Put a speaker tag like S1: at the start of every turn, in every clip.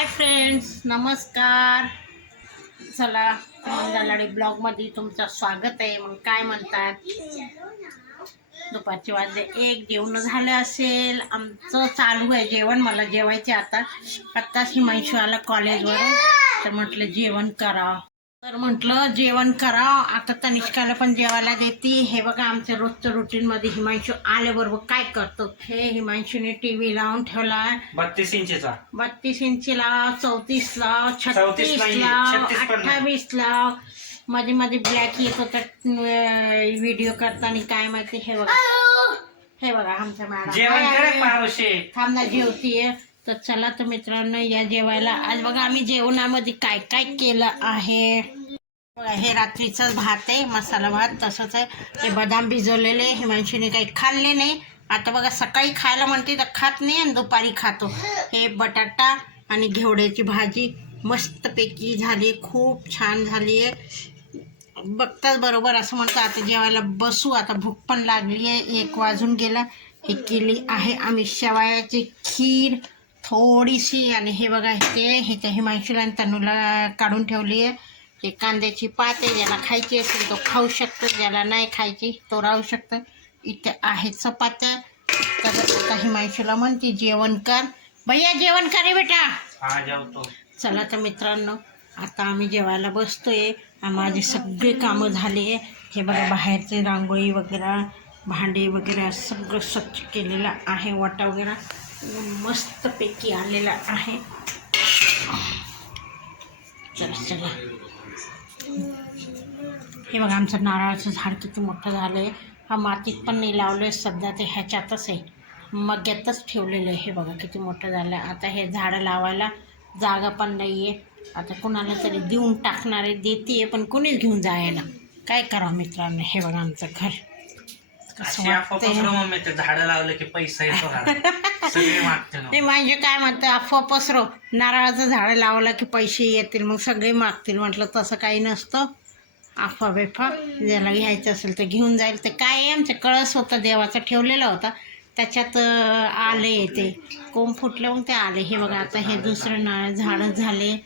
S1: Hi friends नमस्कार. चला मंगलाडी ब्लॉगमध्ये तुमचं स्वागत आहे. मग काय म्हणतात? दुपारचे वाजले. एक जेवण झालं असेल. आमचं चालू आहे जेवण. मला जेवायचे आता. आत्ताच हिमांशू आला कॉलेजवर तर म्हटलं जेवण करा. तर म्हटलं जेवण करा. आता तनिष्काला पण जेवायला देते. हे बघा आमच्या रोजचं रुटीनमध्ये हिमांशू आल्याबरोबर काय करतो? हे हिमांशूने टी व्ही लावून ठेवला
S2: बत्तीस इंचीचा.
S1: बत्तीस इंची लाव चौतीस लाव छत्तीस लाव. अठ्ठावीस लावमध्ये मध्ये ब्लॅक येत होता व्हिडिओ करताना काय माहिती? हे बघा. हे बघा आमच्या
S2: जेवण करे
S1: मॅडम थांबना जेवतीये. तर चला तर मित्रांनो या जेवायला. आज बघा आम्ही जेवणामध्ये काय काय केलं आहे. हे रात्रीचं भात आहे मसाला भात तसंच आहे. हे बदाम भिजवलेले हिमांशीने काही खाल्ले नाही. आता बघा सकाळी खायला म्हणते तर खात नाही आणि दुपारी खातो. हे बटाटा आणि घेवड्याची भाजी मस्तपैकी झाली खूप छान झाली आहे. बघताच बरोबर असं म्हणतं आता जेवायला बसू आता भूक पण लागली आहे. एक वाजून गेला हे केली आहे आम्ही शेवायाची खीर. थोडीशी आणि हे बघा ते हे त्या हिमांशूला आणि तनूला काढून ठेवली आहे. हे कांद्याची पात आहे ज्याला खायची असेल तो खाऊ शकतो ज्याला नाही खायची तो राहू शकतो. इथे आहेत चपात्या. तर आता हिमांशूला म्हणते जेवण कर. भैया जेवण कर बेटा.
S2: हा जेवतो.
S1: चला तर मित्रांनो आता आम्ही जेवायला बसतोय. माझे सगळे कामं झाले हे बघा बाहेरचे रांगोळी वगैरे भांडे वगैरे सगळं स्वच्छ केलेलं आहे वाटा वगैरे. मस्तपैकी आलेला आहे. चला चला. हे बघा आमचं नारळाचं झाड किती मोठं झालं आहे हा मातीत पण नाही लावलं आहे सध्या ते ह्याच्यातच आहे. मग्यातच ठेवलेलं आहे हे बघा किती मोठं झालं. आहे आता हे झाडं लावायला जागा पण नाही आहे आता कुणाला तरी देऊन टाकणार आहे देते आहे पण कोणीच घेऊन जायला काय करावं मित्रांनो हे बघा आमचं घर. कसं
S2: अशी अफवा
S1: वाटतंय.
S2: पसरव मम्मी ते झाडं लावलं की पैसा येतो घरात. सगळे मागते ना.
S1: ते म्हणजे काय म्हणतं अफवा पसरव नारळाचं झाड लावलं की पैसे येतील मग सगळे मागतील. म्हटलं तसं काही नसतं. अफवा बेफा ज्याला घ्यायचं असेल तर घेऊन जाईल. तर काय आहे आमचं कळस होता देवाचा ठेवलेला होता. त्याच्यात अं, आले ते. कोंब फुटले मग ते आले. हे बघा आता हे दुसरं नारळ झाडं झाले.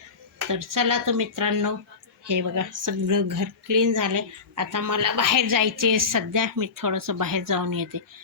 S1: तर चला तर मित्रांनो हे बघा सगळं घर क्लीन झाले आता मला बाहेर जायचे सध्या मी थोडंसं बाहेर जाऊन येते.